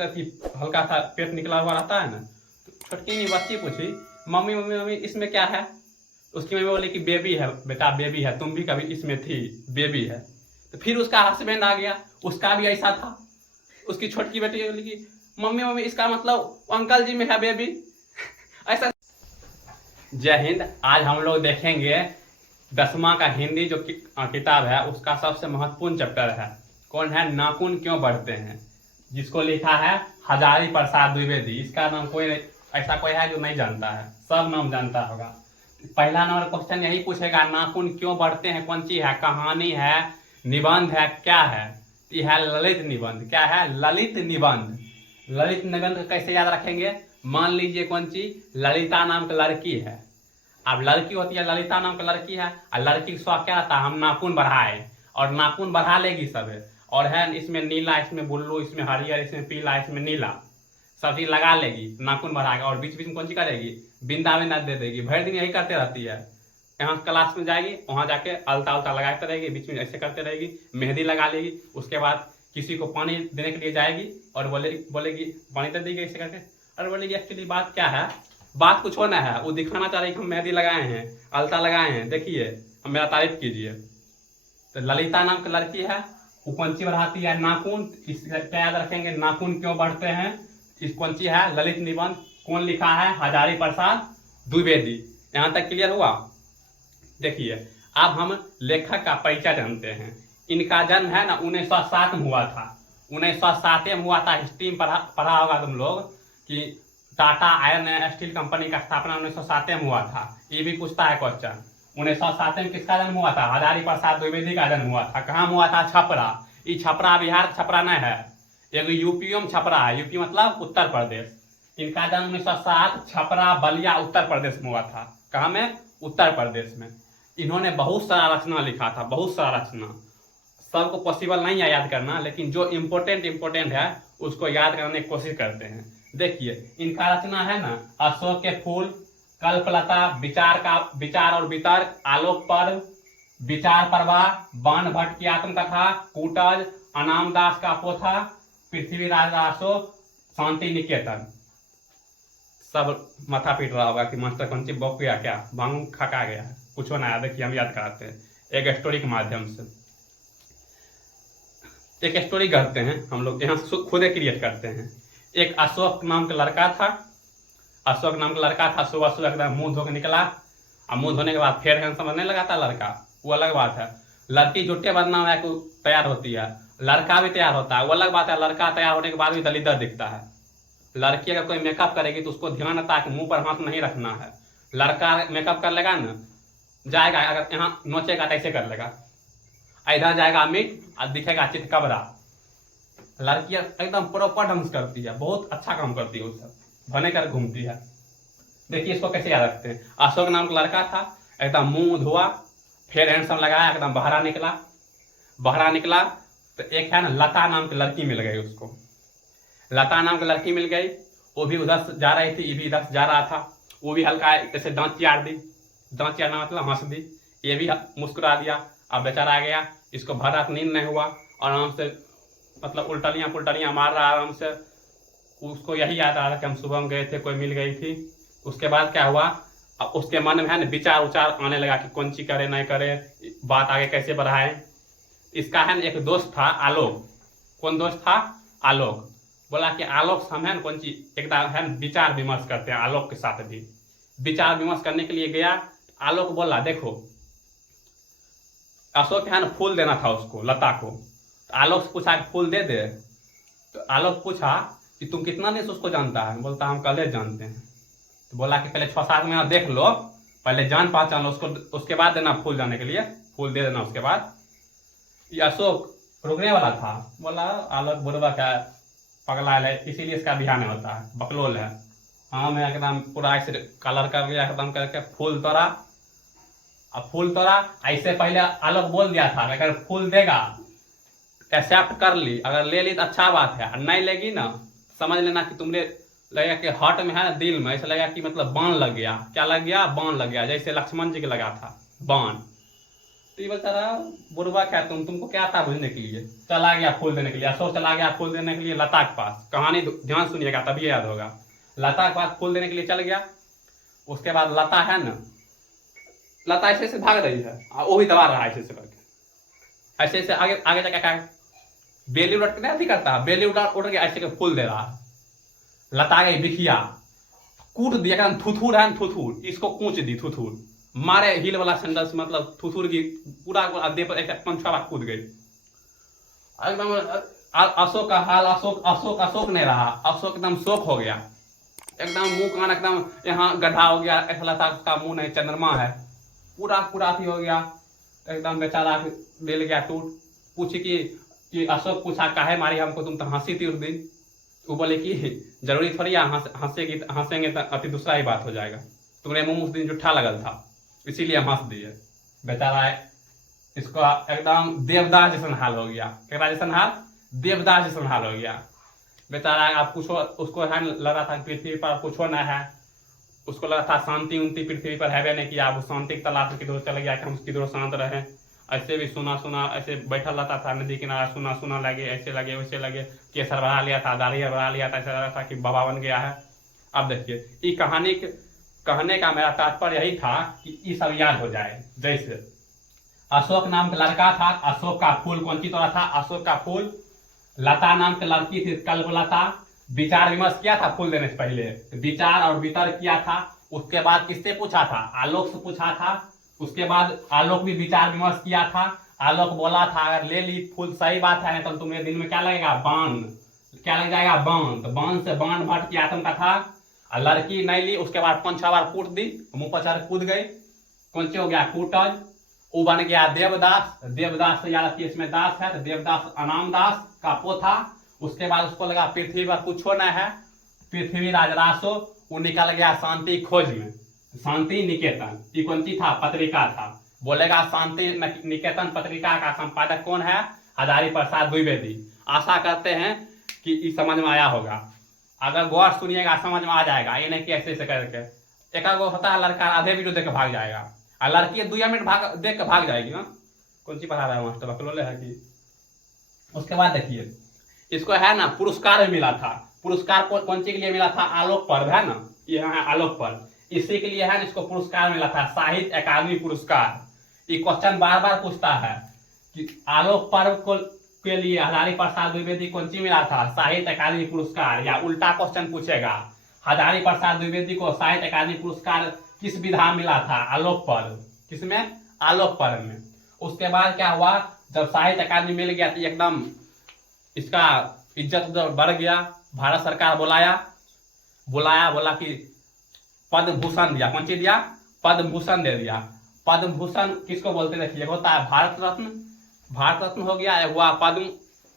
हल्का सा पेट निकला हुआ रहता है ना, तो छोटकी नहीं बच्ची पूछी, मम्मी मम्मी मम्मी इसमें क्या है? उसकी मम्मी बोली कि बेबी है बेटा, बेबी है, तुम भी कभी इसमें थी, बेबी है। तो फिर उसका हस्बैंड आ गया, उसका भी ऐसा था। उसकी छोटकी बेटी बोली कि मम्मी मम्मी इसका मतलब अंकल जी में है बेबी। ऐसा। जय हिंद। आज हम लोग देखेंगे 10वां का हिंदी जो किताब है उसका सबसे महत्वपूर्ण चैप्टर है। कौन है? नाखून क्यों बढ़ते हैं, जिसको लिखा है हजारी प्रसाद द्विवेदी। इसका नाम कोई ऐसा कोई है जो नहीं जानता है, सब नाम जानता होगा। पहला नंबर क्वेश्चन यही पूछेगा, नाखून क्यों बढ़ते हैं कौन सी है? कहानी है, निबंध है, क्या है? यह है ललित निबंध। क्या है? ललित निबंध। ललित निबंध कैसे याद रखेंगे? मान लीजिए कौन सी ललिता नाम की लड़की है। अब लड़की होती है, ललिता नाम की लड़की है, और लड़की का शौक क्या था? हम नाखून बढ़ाए, और नाखून बढ़ा लेगी सब। और है इसमें नीला, इसमें ब्लू, इसमें हरियर, इसमें पीला, इसमें नीला, सब चीज लगा लेगी, नाखून बढ़ाएगा। और बीच बीच में कौन सी करेगी? बिंदा बिंदा दे देगी। भर दिन यही करते रहती है। यहाँ क्लास में जाएगी, वहां जाके अलता उलता लगाते रहेगी, बीच में ऐसे करते रहेगी, मेहंदी लगा लेगी। उसके बाद किसी को पानी देने के लिए जाएगी और बोलेगी पानी दे देगी ऐसे करके। और बोलेगी एक्चुअली बात क्या है, बात कुछ होना है, वो दिखाना चाह रही है कि हम मेहंदी लगाए हैं, अलता लगाए हैं, देखिए हम मेरा तारीफ कीजिए। तो ललिता नाम की लड़की है, वो कौन सी बढ़ाती है? नाखून। इसका याद रखेंगे, नाखून क्यों बढ़ते हैं। इस कौन सी है? ललित निबंध। कौन लिखा है? हजारी प्रसाद द्विवेदी। यहां तक क्लियर हुआ? देखिए अब हम लेखक का परिचय जानते हैं। इनका जन्म है ना 1907 में हुआ था। 1907 में हुआ था। हिस्ट्री में पढ़ा होगा तुम लोग कि टाटा आयरन स्टील कंपनी का स्थापना 1907 में हुआ था। ये भी पूछता है क्वेश्चन। 1907 में किसका जन्म हुआ था? हजारी प्रसाद द्विवेदी का जन्म हुआ था। कहाँ हुआ था? छपरा। ये छपरा बिहार छपरा नहीं है, एक यूपी में छपरा है। यूपी मतलब उत्तर प्रदेश। इनका जन्म 1907 छपरा बलिया उत्तर प्रदेश में हुआ था। कहाँ में? उत्तर प्रदेश में। इन्होंने बहुत सारा रचना लिखा था, बहुत सारा रचना। सबको पॉसिबल नहीं है याद करना, लेकिन जो इम्पोर्टेंट है उसको याद करने की कोशिश करते हैं। देखिए इनका रचना है ना, अशोक के फूल, कल्पलता, विचार और वितर्क, आलोक पर्व, विचार प्रवाह, बाण भट्ट की आत्मकथा, कूटज, अनामदास का पोथा, पृथ्वीराज रासो, शांति निकेतन। सब माथा पीट रहा होगा कि मास्टर कौन सी बक गया, क्या भांग खका गया है, कुछ होना है। देखिए हम याद कराते हैं एक स्टोरी के माध्यम से। एक स्टोरी करते हैं हम लोग यहाँ, खुद क्रिएट करते हैं। एक अशोक नाम का लड़का था। अशोक नाम का लड़का था, सुबह सुबह एकदम मुंह धो के निकला। और मुंह धोने के बाद फेयर हैंडसम नहीं लगाता लड़का, वो अलग बात है। लड़की जुट्टे बदनाम है तैयार होती है, लड़का भी तैयार होता है, वो अलग बात है। लड़का तैयार होने के बाद भी दलिदर दिखता है। लड़की अगर कोई मेकअप करेगी तो उसको ध्यान रहता है कि मुंह पर हाथ नहीं रखना है। लड़का मेकअप कर लेगा ना, जाएगा अगर यहाँ नोचेगा तो ऐसे कर लेगा, इधर जाएगा अमिट और दिखेगा चितकबरा। लड़कियां एकदम प्रॉपर ढंग से करती है, बहुत अच्छा काम करती है, वो सब बने कर घूमती है। देखिए इसको कैसे याद रखते हैं। अशोक नाम का लड़का था, एकदम मुंह धोआ, फेयर हैंडसम लगाया, एकदम बाहर निकला तो एक है ना लता नाम की लड़की मिल गई उसको। लता नाम की लड़की मिल गई, वो भी उधर से जा रही थी, ये भी इधर से जा रहा था। वो भी हल्का जैसे दांत चार दी, दांत चारना मतलब हंस दी, ये भी मुस्कुरा दिया। अब बेचारा आ गया, इसको भर रात नींद नहीं हुआ, और आराम से मतलब उल्टलियां पुल्टलियां मार रहा आराम से। उसको यही याद आ रहा कि हम सुबह में गए थे, कोई मिल गई थी। उसके बाद क्या हुआ, अब उसके मन में है ना विचार उचार आने लगा कि कौन सी करे नहीं करे, बात आगे कैसे बढ़ाए। इसका है ना एक दोस्त था आलोक। कौन दोस्त था? आलोक। बोला कि आलोक से हम है ना कौन सी एकदम है ना विचार विमर्श करते हैं। आलोक के साथ भी विचार विमर्श करने के लिए गया। आलोक बोला देखो, अशोक है ना फूल देना था उसको, लता को। तो आलोक से पूछा कि फूल दे दे। तो आलोक पूछा कि तुम कितना दिन से उसको जानता है? बोलता हम कल जानते हैं। तो बोला कि पहले 6-7 महीना देख लो, पहले जान पहचान लो उसको, उसके बाद देना फूल जाने के लिए, फूल दे देना उसके बाद। ये अशोक रुकने वाला था। बोला आलोक बुढ़वा का पगला है, इसीलिए इसका बिहार नहीं होता है, बकलोल है। हाँ मैं एकदम पूरा ऐसे कलर कर लिया, एकदम करके फूल तोड़ा। अब फूल तोड़ा ऐसे पहले आलोक बोल दिया था अगर फूल देगा एक्सेप्ट कर ली, अगर ले ली तो अच्छा बात है, और नहीं लेगी ना समझ लेना कि तुमने लगेगा कि हार्ट में है ना, दिल में ऐसा लगेगा कि मतलब बाण लग गया। क्या लग गया? बाण लग गया, जैसे लक्ष्मण जी के लगा था बाण। तो ये बेचारा बुढ़वा क्या तुमको क्या था बुझने के लिए, चला गया फूल देने के लिए। अशोक चला गया फूल देने के लिए लता के पास। कहानी ध्यान सुनिएगा तभी याद होगा। लता के पास फूल देने के लिए चल गया। उसके बाद लता है ना, लता ऐसे ऐसे भाग रही है, वो भी दबा रहा है ऐसे ऐसे करके। ऐसे ऐसे आगे आगे जाके क्या है, बेली उड़ नहीं करता, बेली उड़ के ऐसे फूल दे रहा है। लता गई बिखिया, कूट दिया थुथुर है, थुथुर इसको कूच दी, थुथुर मारे हिल वाला सैंडल से, मतलब थुथुर की पूरा देह पर ऐसा 5-6 बार कूद गई एकदम। अशोक का हाल, अशोक नहीं रहा, अशोक एकदम शोक हो गया, एकदम मुंह कान एकदम यहाँ गड्ढा हो गया, ऐसा लगता उसका मुंह नहीं चंद्रमा है, पूरा अथी हो गया एकदम। बेचारा ले गया टूट। पूछी कि अशोक पूछा काहे मारी हमको, तुम तो हंसी थी उस दिन। वो बोले कि जरूरी थोड़ी है हंसेंगे तो अति दूसरा ही बात हो जाएगा, तुम्हारे मुंह उस दिन जुट्ठा लगल था इसीलिए हम हंस दिए। बेचारा इसको एकदम देवदास जैसा हाल हो गया। क्या जैसा हाल, देवदास जैसा हाल हो गया बेचारा। आप कुछ उसको है लगा था पृथ्वी पर कुछ ना है, उसको लगा था शांति उन्ति पृथ्वी पर है नहीं किया। वो शांति की तलाश किधर चल गया कि हम किधर शांत रहे। ऐसे भी सुना ऐसे बैठा रहता था नदी किनारा, सुना लगे, ऐसे लगे वैसे लगे, केसर बढ़ा लिया था, दाढ़ी बढ़ा लिया था, ऐसा लगा था कि बाबा बन गया है। अब देखिए ये कहानी कहने का मेरा तात्पर्य यही था कि ये सब याद हो जाए। जैसे अशोक नाम का लड़का था, अशोक का फूल कौन सी तोड़ा था, अशोक का फूल। लता नाम की लड़की थी, कल्पलता। विचार विमर्श किया था फूल देने से पहले, विचार और वितर्क किया था। उसके बाद किससे पूछा था, आलोक से पूछा था। उसके बाद आलोक भी विचार विमर्श किया था। आलोक बोला था अगर ले ली फूल सही बात है, नहीं तो तुम्हें दिन में क्या लगेगा, बाण। क्या लग जाएगा, बाण। तो बाण से बाण भट्ट की आत्म कथा। लड़की नहीं ली, उसके बाद 5-6 बार कूट दी, मुंह पर चढ़ कूद गई, कौन सी हो गया, कूटज। वो बन गया देवदास। देवदास से याद रखिए इसमें दास है, तो देवदास अनाम दास का पोथा। उसके बाद उसको लगा पृथ्वी पर कुछ न है, पृथ्वी राजरासो। वो निकल गया शांति खोज में, शांति निकेतन। ये कौन सी था, पत्रिका था। बोलेगा शांति निकेतन पत्रिका का संपादक कौन है, हजारी प्रसाद द्विवेदी। आशा करते हैं कि ये समझ में आया होगा। अगर गौर सुनिएगा समझ में आ जाएगा, ये नहीं कि ऐसे ऐसे करके। एक होता है लड़का आधे वीडियो देख के भाग जाएगा, और लड़की 2 मिनट देख के भाग जाएगी। हाँ कौन सी पढ़ा रहा है मास्टर, बकलोले है कि। उसके बाद देखिए इसको है ना पुरस्कार मिला था। पुरस्कार कौन सी के लिए मिला था, आलोक पर्व है ना, ये है आलोक पर्व, इसी के लिए है ना इसको पुरस्कार मिला था, साहित्य अकादमी पुरस्कार। ये क्वेश्चन बार बार पूछता है कि आलोक पर्व को के लिए हजारी प्रसाद द्विवेदी कौन सी मिला था, साहित्य अकादमी पुरस्कार। या उल्टा क्वेश्चन पूछेगा, हजारी प्रसाद द्विवेदी को साहित्य अकादमी पुरस्कार किस विधा मिला था, आलोक पर्व। किसमें, आलोक पर्व में। उसके बाद क्या हुआ, जब साहित्य अकादमी मिल गया तो एकदम इसका इज्जत बढ़ गया। भारत सरकार बोला कि पद्म भूषण दिया, कौन सी दिया, पद्म भूषण दे दिया। पद्म भूषण किसको बोलते देखिए, होता है भारत रत्न, भारत रत्न हो गया, हुआ पद्म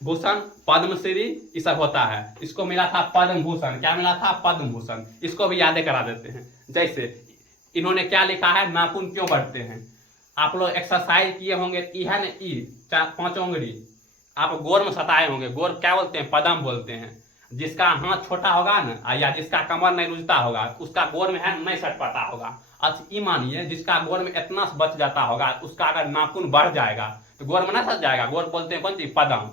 भूषण, पद्मश्री, ये सब होता है। इसको मिला था पद्म भूषण। क्या मिला था, पद्म भूषण। इसको भी यादें करा देते हैं। जैसे इन्होंने क्या लिखा है, नाखून क्यों बढ़ते हैं। आप लोग एक्सरसाइज किए होंगे, ई है ना, ई 4-5 उंगली आप गोर में सताए होंगे। गोर क्या बोलते हैं, पदम बोलते हैं। जिसका हाथ छोटा होगा ना, या जिसका कमर नहीं रुझता होगा, उसका गोर में है नहीं सट पाता होगा। अच्छा ये मानिए जिसका गोर में इतना बच जाता होगा, उसका अगर नाखून बढ़ जाएगा तो गोर में ना सट जाएगा। गोर बोलते हैं कौन सी, पदम।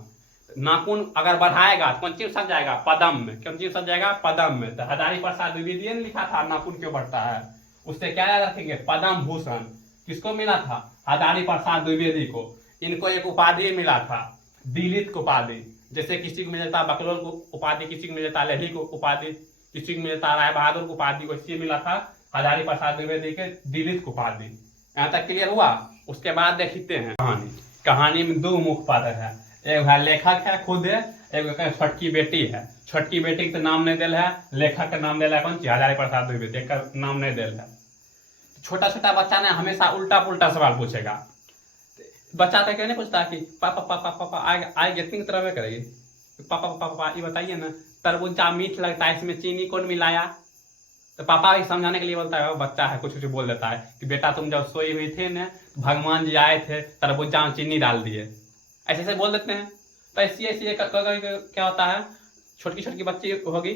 नाखून अगर बढ़ाएगा तो कौन चीज सट जाएगा, पदम में। कौन चीज सट जाएगा, पदम में। तो हजारी प्रसाद द्विवेदी ने लिखा था नाखून क्यों बढ़ता है, उससे क्या याद रखेंगे, पद्म भूषण। किसको मिला था, हजारी प्रसाद द्विवेदी को। इनको एक उपाधि मिला था, दिलित को उपाधि। जैसे किसी को मिल जाता बकलोल को उपाधि, किसी को मिल जाता लेही को उपाधि, किसी को मिल जाता राय बहादुर को उपाधि, वैसे मिला था हजारी प्रसाद द्विवेदी के दिलित को उपाधि। यहाँ तक क्लियर हुआ। उसके बाद देखते हैं कहानी में 2 मुख्य पात्र है। एक है लेखक है खुद है, एक छोटकी बेटी है। छोटकी बेटी का नाम नहीं दिल है, लेखक का नाम दिल है कौन सी, हजारी प्रसाद द्विवेदी, एक का नाम नहीं दिल है। छोटा छोटा बच्चा ने हमेशा उल्टा पुल्टा सवाल पूछेगा। बच्चा तो क्या नहीं पूछता कि पापा पापा पापा आएगी इतनी तरह करेगी, पापा पापा पापा ये बताइए ना, तरबूजा मीठ लगता है, इसमें चीनी कौन मिलाया। तो पापा भी समझाने के लिए बोलता है, बच्चा है कुछ बोल देता है कि बेटा तुम जब सोई हुई थे ना, भगवान जी आए थे, तरबूजा में चीनी डाल दिए, ऐसे ऐसे बोल देते हैं। तो ऐसी ऐसी क्या होता है, छोटी छोटी बच्ची होगी।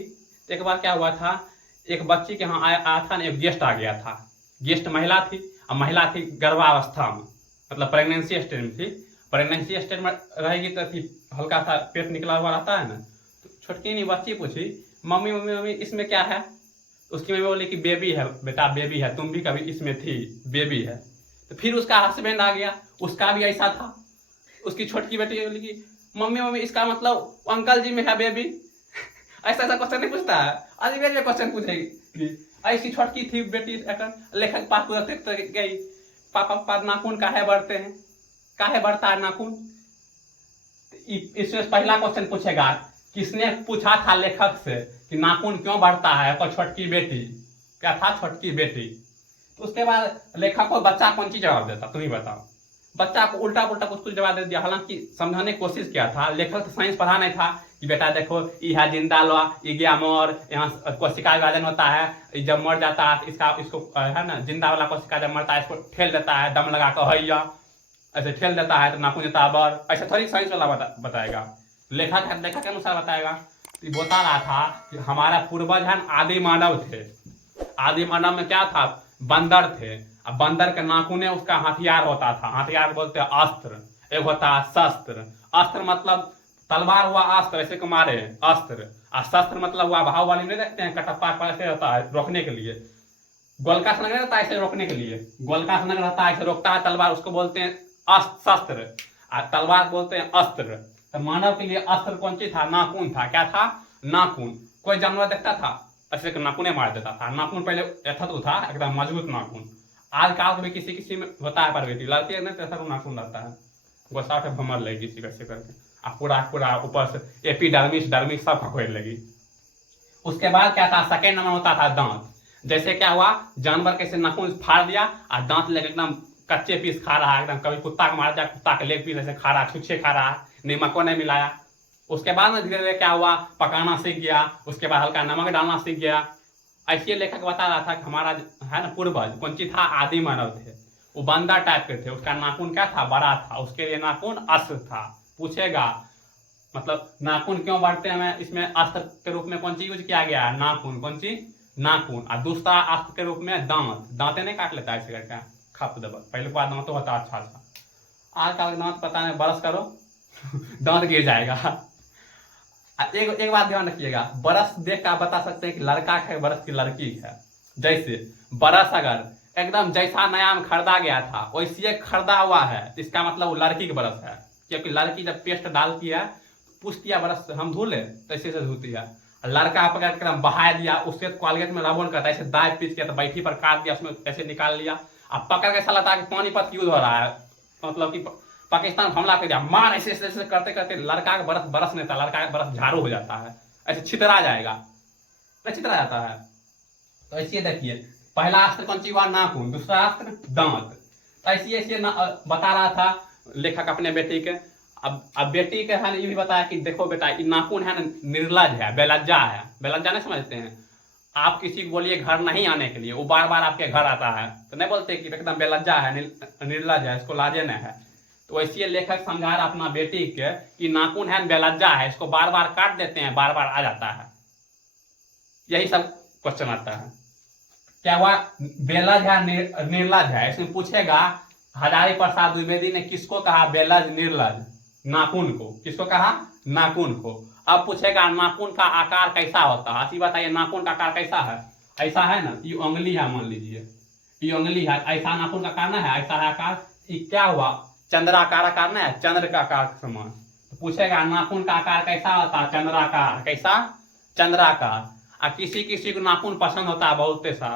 एक बार क्या हुआ था, एक बच्ची के यहाँ आया था ना, एक गेस्ट आ गया था। गेस्ट महिला थी, और महिला थी गर्भावस्था में। मतलब प्रेगनेंसी स्टेज में थी। प्रेगनेंसी स्टेज में रहेगी तो हल्का सा पेट निकला हुआ रहता है ना। तो छोटकी नहीं बच्ची पूछी, मम्मी मम्मी मम्मी इसमें क्या है? उसकी मम्मी बोली कि बेबी है बेटा, बेबी है, तुम भी कभी इसमें थी, बेबी है। तो फिर उसका हस्बैंड आ गया, उसका भी ऐसा था। उसकी छोटकी बेटी बोली कि मम्मी मम्मी इसका मतलब अंकल जी में है बेबी। ऐसा ऐसा क्वेश्चन नहीं पूछता है, अजीब में क्वेश्चन पूछेगी। ऐसी छोटकी थी बेटी, लेखक पास पूछते गई, पापा पापा नाखून काहे बढ़ते हैं, काहे बढ़ता है नाखून? इसमें पहला क्वेश्चन पूछेगा, किसने पूछा था लेखक से कि नाखून क्यों बढ़ता है? तो छोटकी बेटी। क्या था? छोटकी बेटी। तो उसके बाद लेखक को बच्चा कौन सी जवाब देता, तुम ही बताओ। बच्चा को उल्टा पुल्टा कुछ जवाब दे दिया। हालांकि समझाने की कोशिश किया था, लेखक तो साइंस पढ़ा नहीं था कि बेटा देखो यह है जिंदा लोहा, ये गया मोर, यहाँ कोशिका विभाजन होता है, जब मर जाता है इसको है ना, जिंदा वाला कोशिका जब मरता है इसको ठेल देता है, दम लगा कर हैया ऐसे ठेल देता है तो नाखून देता है बर। ऐसा थोड़ी साइंस वाला बताएगा, लेखक के अनुसार बताएगा। बता रहा था कि हमारा पूर्वज है आदि मानव थे। आदि मानव में क्या था? बंदर थे। अब बंदर के नाखूने उसका हथियार होता था। हथियार बोलते हैं अस्त्र। एक होता है शस्त्र। अस्त्र मतलब तलवार हुआ अस्त्र, ऐसे को मारे अस्त्र। और शस्त्र मतलब हुआ भाव वाली, नहीं देखते हैं कटप्पा ऐसे होता है रोकने के लिए, गोलका से रहता है ऐसे रोकने के लिए, गोलका से रहता है ऐसे रोकता है तलवार, उसको बोलते हैं शस्त्र। और तलवार बोलते हैं अस्त्र। तो मानव के लिए अस्त्र कौन सी था? नाखून था। क्या था? नाखून। कोई जानवर देखता था ऐसे नाखूने मार देता था। नाखून पहले ऐसा तो था एकदम मजबूत नाखून। आजकल भी किसी किसी में होता है प्रवृत्ति, लड़के नहीं तो ऐसा नाखून रहता है, गोसा के भमर लगी किसी कैसे करके, और पूरा पूरा ऊपर से एपिडर्मिस डर्मिस सब खखोल लगी। उसके बाद क्या था? सेकेंड नंबर होता था दांत। जैसे क्या हुआ, जानवर कैसे नाखून फाड़ दिया और दांत लेकर एकदम कच्चे पीस खा रहा है, एकदम कभी कुत्ता को मार दिया, कुत्ता के लेग पीस ऐसे खा रहा, छुच्छे खा रहा, नमक को नहीं मिलाया। उसके बाद में धीरे धीरे क्या हुआ, पकाना सीख गया। उसके बाद हल्का नमक डालना सीख गया। ऐसे लेखक बता रहा था कि हमारा है ना पूर्वज कौन सी था? आदि मानव थे। वो बंदर टाइप के थे। उसका नाखून क्या था? बड़ा था। उसके लिए नाखून अस्त्र था। पूछेगा मतलब नाखून क्यों बढ़ते हैं, इसमें अस्त्र के रूप में कौन सी यूज किया गया है? नाखून। कौन सी? नाखून। और दूसरा अस्त्र के रूप में दांत। दांते नहीं काट लेता ऐसे करके, खप दबा। पहले बार दांत होता अच्छा अच्छा, आजकल दांत पता नहीं, बरस करो दांत गिर जाएगा। एक बात ध्यान रखिएगा, बरस देख कर बता सकते हैं कि लड़का है बरस की लड़की है। जैसे बरस अगर एकदम जैसा नया में खरीदा गया था वैसे खरीदा हुआ है, इसका मतलब वो लड़की की बरस है। क्योंकि लड़की जब पेस्ट डालती है पूछती है बरस हम धो ले, तो ऐसे से धोती है। लड़का पकड़ कर बहा दिया, उससे कॉलगेट में रबड़ करता है, ऐसे दाय पीस किया तो बैठी पर काट दिया, उसमें ऐसे निकाल लिया। अब पकड़ के साला था कि पानीपत यूज हो रहा है, मतलब कि पाकिस्तान हमला कर दिया, मार ऐसे ऐसे करते करते लड़का का बरस बरस नहीं था, लड़का का बरस झाड़ू हो जाता है, ऐसे छितरा जाएगा, नहीं छितरा जाता है। तो ऐसे देखिए, पहला अस्त्र कौन सी हुआ? नाखून। दूसरा अस्त्र दांत। ऐसे ऐसे बता रहा था लेखक अपने बेटी के। अब बेटी के है ये भी बताया कि देखो बेटा ये नाखून है ना निर्लज है, बेलज्जा है। बेलज्जा नहीं समझते हैं आप? किसी को बोलिए घर नहीं आने के लिए, वो बार बार आपके घर आता है, तो नहीं बोलते कि एकदम बेलज्जा है, निर्लज है, इसको लाजे नहीं है। तो वैसे लेखक समझा रहा अपना बेटी के कि नाखून है बेलज्जा है, इसको बार बार काट देते हैं, बार बार आ जाता है। यही सब क्वेश्चन आता है। क्या हुआ? बेलज है निर्लज है। इसमें पूछेगा हजारी प्रसाद द्विवेदी ने किसको कहा बेलज निर्लज? नाखून को। किसको कहा? नाखून को। अब पूछेगा नाखून का आकार कैसा होता है? अच्छी बताइए, नाखून का आकार कैसा है? ऐसा है ना, ये उंगली है, मान लीजिए ये उंगली है, ऐसा नाखून का आकार ना है, ऐसा है आकार। ये क्या हुआ? चंद्राकार आकार ना है, चंद्र का आकार समान। तो पूछेगा नाखून का आकार कैसा होता है? चंद्राकार। कैसा? चंद्राकार। और किसी किसी को नाखून पसंद होता है बहुत सा,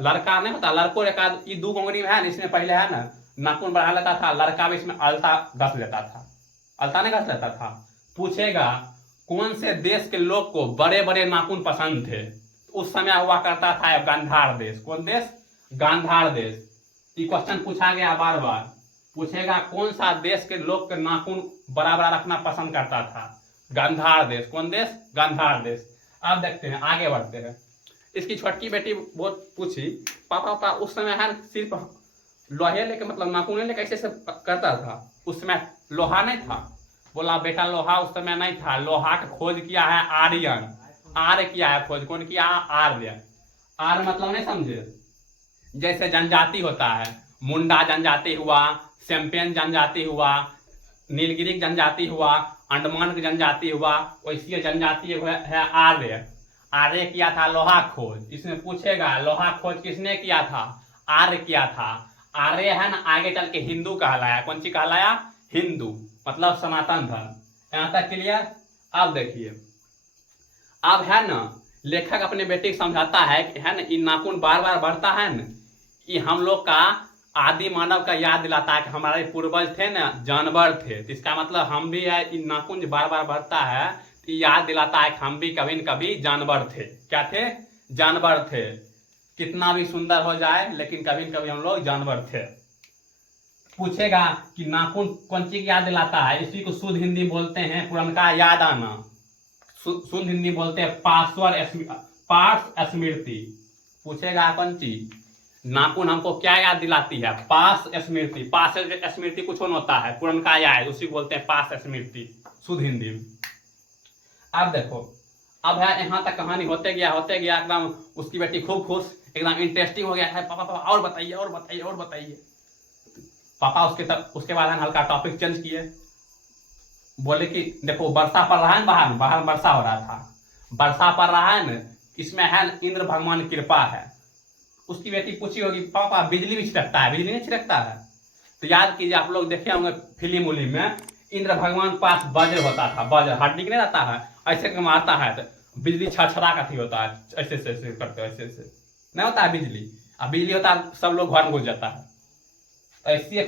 लड़का नहीं होता, लड़कों एक ये दो उंगली में है ना, इसमें पहले है ना नाखून बढ़ा लेता था, लड़का भी इसमें अलता घस लेता था, अलता नहीं घस लेता था। पूछेगा कौन से देश के लोग को बड़े बड़े नाखून पसंद थे? उस समय हुआ करता था गांधार देश। कौन देश? गांधार देश। ये क्वेश्चन पूछा गया बार बार। पूछेगा कौन सा देश के लोग के नाखून बड़ा बड़ा रखना पसंद करता था? गांधार देश। कौन देश? गांधार देश। अब देखते हैं, आगे बढ़ते हैं। इसकी छोटकी बेटी बहुत पूछी, पापा पापा उस समय है सिर्फ लोहे लेके मतलब नाखून लेके कैसे से करता था? उस समय लोहा नहीं था। बोला बेटा लोहा उस समय नहीं था, लोहा का खोज किया है आर्यन। आर्य किया है खोज। कौन किया? आर्य। आर्य मतलब नहीं समझे? जैसे जनजाति होता है, मुंडा जनजाति हुआ, सैंपियन जनजाति हुआ, नीलगिरी जनजाति हुआ, अंडमान की जनजाति हुआ, वैसी जनजाति है आर्य। आर्य किया था लोहा खोज। इसमें पूछेगा लोहा खोज किसने किया था? आर्य किया था। आर्य है ना, आगे चल के हिंदू कहलाया। कौन सी कहलाया? हिंदू, मतलब सनातन धर्म। यहां तक क्लियर? अब देखिए, अब है ना लेखक अपने बेटे को समझाता है कि है ना ये नाखून बार बार बढ़ता है ना, ये हम लोग का आदि मानव का याद दिलाता है कि हमारे पूर्वज थे ना जानवर थे। तो इसका मतलब हम भी है, ये नाखून जो बार बार बढ़ता है तो याद दिलाता है कि हम भी कभी न कभी जानवर थे। क्या थे? जानवर थे। कितना भी सुंदर हो जाए लेकिन कभी न कभी हम लोग जानवर थे। पूछेगा कि नाखून कौन चीज की याद दिलाता है? इसी को शुद्ध हिंदी बोलते हैं पुरनका याद आना। शुद्ध हिंदी बोलते हैं पार्श्व स्मृति। पूछेगा कौन चीज? नाखून हमको क्या याद दिलाती है? पार्श्व स्मृति। पार्श्व स्मृति कुछ होता है, पुरनका याद, उसी बोलते हैं पार्श्व स्मृति शुद्ध हिंदी में। अब देखो, अब है यहाँ तक कहानी होते गया एकदम उसकी बेटी खूब खुश, एकदम इंटरेस्टिंग हो गया है। पापा पापा और बताइए और बताइए और बताइए। पापा उसके बाद हल्का टॉपिक चेंज किए, बोले कि देखो वर्षा पड़ रहा है, बाहर वर्षा हो रहा था, वर्षा पड़ रहा है न, इसमें है न इंद्र भगवान की कृपा है। उसकी बेटी पूछी होगी पापा बिजली भी छिड़कता है? बिजली नहीं छिड़कता है? तो याद कीजिए, आप लोग देखे होंगे फिल्म उलिम में, इंद्र भगवान के पास वज्र होता था, वज्र हड्डी नहीं रहता है, ऐसे मारता है तो बिजली छड़छड़ा का होता है, ऐसे ऐसे करते ऐसे ऐसे नहीं होता है बिजली। अब बिजली होता है सब लोग घर में घुस जाता है। तो ऐसे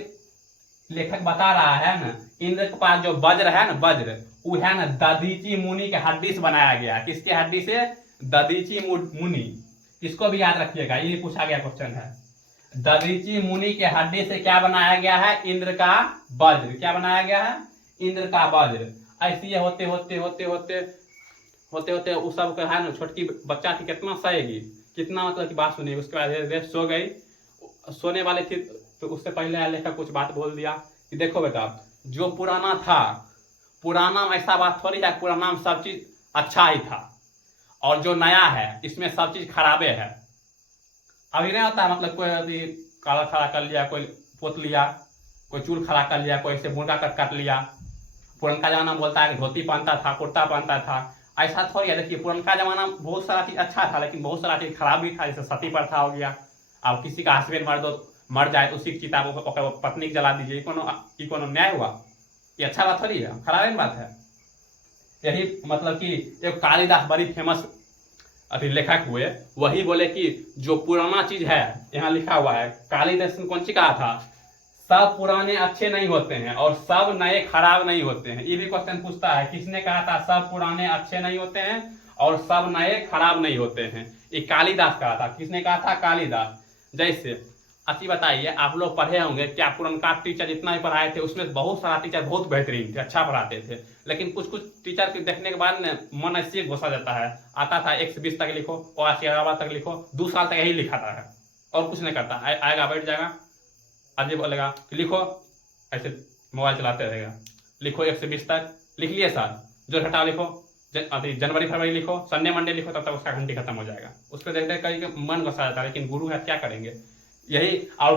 लेखक बता रहा है ना, इंद्र के पास जो वज्र है ना, वज्र वो है ना दधीची मुनि के हड्डी से बनाया गया। किसके हड्डी से? दधीची मुनि। इसको भी याद रखिएगा, ये पूछा गया क्वेश्चन है। दधीची मुनि के हड्डी से क्या बनाया गया है? इंद्र का वज्र। क्या बनाया गया है? इंद्र का वज्र। ऐसे होते होते होते होते होते होते वो सब है ना, छोटकी बच्चा थी, कितना सहेगी, कितना मतलब की बात सुनी। उसके बाद धीरे धीरे सो गई। सोने वाले थी तो उससे पहले लेखक कुछ बात बोल दिया कि देखो बेटा, जो पुराना था, पुराना में ऐसा बात थोड़ी है, पुराना में सब चीज अच्छा ही था, और जो नया है इसमें सब चीज खराबे है। अभी नहीं होता है, मतलब कोई अभी काला खड़ा कर लिया, कोई पोत लिया, कोई चूल खड़ा कर लिया, कोई ऐसे मुर्गा कट लिया। पुरनका जमाना में बोलता है कि धोती पहनता था, कुर्ता पहनता था, ऐसा थोड़ी है। देखिए पुरनका जमाना में बहुत सारा चीज अच्छा था, लेकिन बहुत सारा चीज खराब भी था। जैसे सती प्रथा हो गया, अब किसी का हस्बैंड मर जाए तो उसी की चिता को पत्नी जला दीजिए, कोनो न्याय हुआ? ये अच्छा बात थोड़ी है, खराब बात है। यही मतलब कि एक कालिदास बड़ी फेमस अभी लेखक हुए, वही बोले कि जो पुराना चीज है, यहाँ लिखा हुआ है, कालिदास ने कौन सी कहा था? सब पुराने अच्छे नहीं होते हैं और सब नए खराब नहीं होते हैं। ये भी क्वेश्चन पूछता है, किसने कहा था सब पुराने अच्छे नहीं होते हैं और सब नए खराब नहीं होते हैं? ये कालिदास कहा था। किसने कहा था? कालिदास। जैसे अच्छी बताइए, आप लोग पढ़े होंगे क्या? पुरनका टीचर जितना भी पढ़ाए थे उसमें बहुत सारा टीचर बहुत बेहतरीन थे, अच्छा पढ़ाते थे, लेकिन कुछ कुछ टीचर के देखने के बाद मन ऐसे घुसा जाता है, आता था 1 से 20 तक लिखो और 80 तक लिखो, 2 साल तक यही लिखा था और कुछ नहीं करता। आएगा बैठ जाएगा, अजय बोलेगा कि लिखो, ऐसे मोबाइल चलाते रहेगा, लिखो 1 से 20 तक लिख लिए सर, जो घटा लिखो, जनवरी फरवरी लिखो, संडे मंडे लिखो, तब तक उसका घंटी खत्म हो जाएगा। उसको देख देख कर मन घुसा जाता है, लेकिन गुरु है क्या करेंगे? यही। और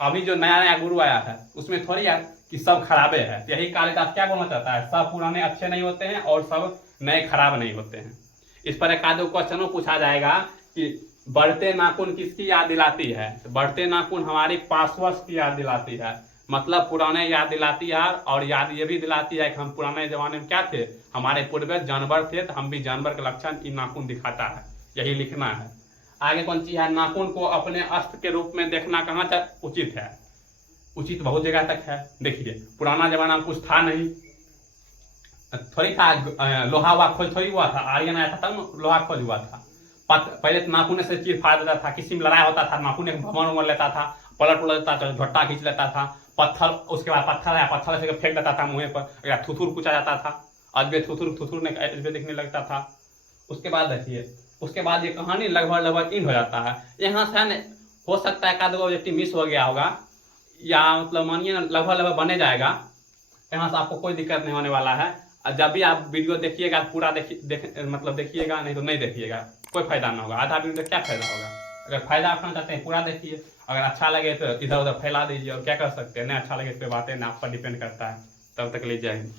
अभी जो नया नया गुरु आया है उसमें थोड़ी है कि सब खराबे है। यही कालिदास क्या बोलना चाहता है? सब पुराने अच्छे नहीं होते हैं और सब नए खराब नहीं होते हैं। इस पर एक आधे क्वेश्चनों पूछा जाएगा कि बढ़ते नाखून किसकी याद दिलाती है? तो बढ़ते नाखून हमारी पासवर्स की याद दिलाती है, मतलब पुराने याद दिलाती है। और याद ये भी दिलाती है कि हम पुराने जमाने में क्या थे, हमारे पूर्वज जानवर थे, तो हम भी जानवर के लक्षण इन नाखून दिखाता है। यही लिखना है। आगे कौन सी है? नाखून को अपने अस्त्र के रूप में देखना कहाँ तक उचित है? उचित बहुत जगह तक है। देखिए पुराना जमाना में कुछ था नहीं, थोड़ी था, लोहा वा खोज थोड़ी हुआ था, आर्यन आया था तब लोहा खोज हुआ था। पहले तो नाखून से चीर फाड़ देता था, किसी में लड़ाई होता था नाखून एक भवन उमर लेता था, पलट लेता था, झोट्टा खींच लेता था, पत्थर, उसके बाद पत्थर आया, पत्थर से फेंक देता था मुँह पर, थुथुर कुचा जाता था, अजबे थुथुर ने अजबे दिखने लगता था। उसके बाद देखिए, उसके बाद ये कहानी लगभग इन हो जाता है। यहाँ से न हो सकता है एकाध ऑब्जेक्टिव मिस हो गया होगा, या मतलब मानिए ना लगभग बने जाएगा। यहाँ से आपको कोई दिक्कत नहीं होने वाला है। जब भी आप वीडियो देखिएगा पूरा मतलब देखिएगा, नहीं तो नहीं देखिएगा, कोई फायदा ना होगा। आधा वीडियो क्या फायदा होगा? अगर फायदा उठाना चाहते हैं पूरा देखिए, अगर अच्छा लगे तो इधर उधर फैला दीजिए, और क्या कर सकते हैं, नहीं अच्छा लगे इस पर बातें ना आप पर डिपेंड करता है। तब तक ले जय हिंद।